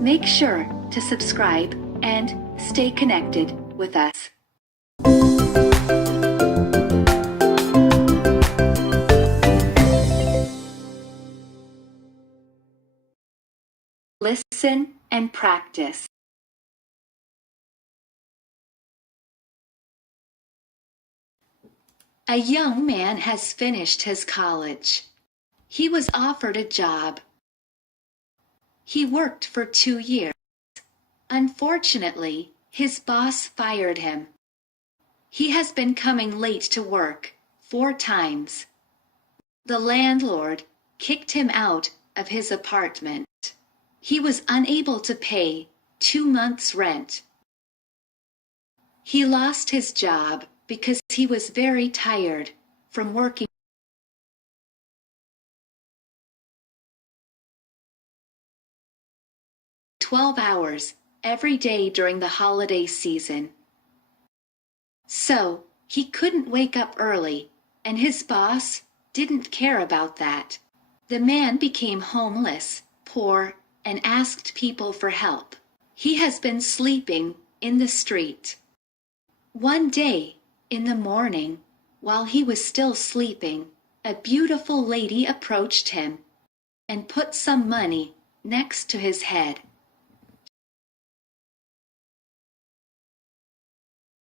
Make sure to subscribe and stay connected with us. Listen and practice. A young man has finished his college. He was offered a job. He worked for 2 years. Unfortunately, his boss fired him. He has been coming late to work 4 times. The landlord kicked him out of his apartment. He was unable to pay 2 months' rent. He lost his job because he was very tired from working 12 hours every day during the holiday season. So, he couldn't wake up early, and his boss didn't care about that. The man became homeless, poor, and asked people for help. He has been sleeping in the street. One day, in the morning, while he was still sleeping, a beautiful lady approached him and put some money next to his head.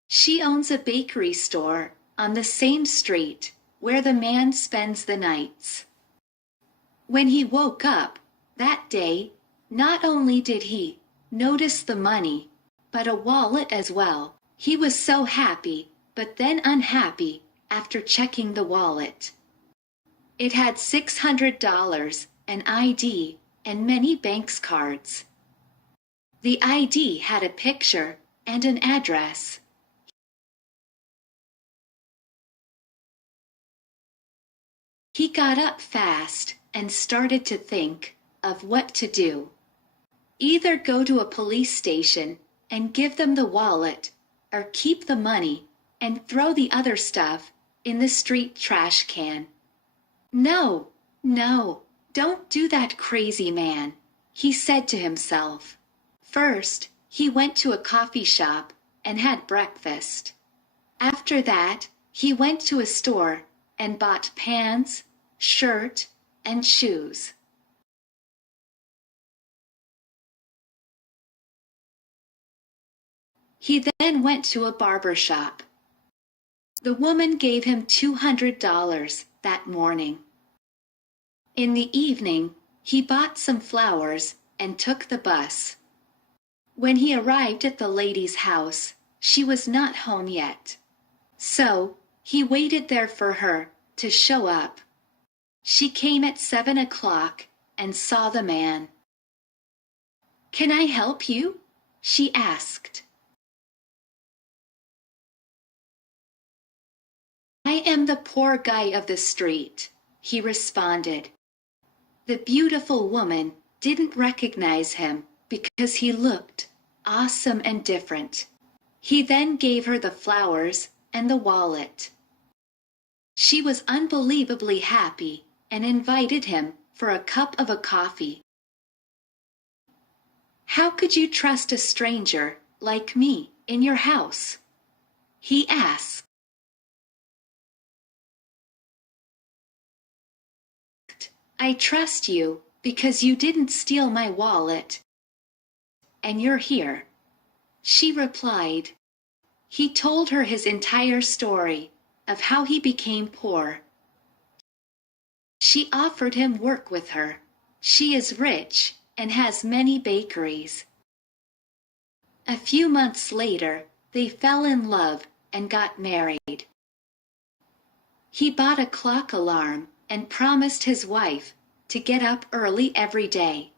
She owns a bakery store on the same street where the man spends the nights. When he woke up that day, not only did he notice the money, but a wallet as well. He was so happy, but then unhappy after checking the wallet. It had $600, an ID, and many bank cards. The ID had a picture and an address. He got up fast and started to think of what to do. Either go to a police station and give them the wallet, or keep the money and throw the other stuff in the street trash can. No, don't do that, crazy man, he said to himself. First, he went to a coffee shop and had breakfast. After that, he went to a store and bought pants, shirt, and shoes. He then went to a barber shop. The woman gave him $200 that morning. In the evening, he bought some flowers and took the bus. When he arrived at the lady's house, she was not home yet. So, he waited there for her to show up. She came at 7 o'clock and saw the man. "Can I help you?" she asked. "I am the poor guy of the street," he responded. The beautiful woman didn't recognize him because he looked awesome and different. He then gave her the flowers and the wallet. She was unbelievably happy and invited him for a cup of a coffee. "How could you trust a stranger like me in your house?" he asked. "I trust you because you didn't steal my wallet, and you're here," she replied. He told her his entire story of how he became poor. She offered him work with her. She is rich and has many bakeries. A few months later, they fell in love and got married. He bought a clock alarm and promised his wife to get up early every day.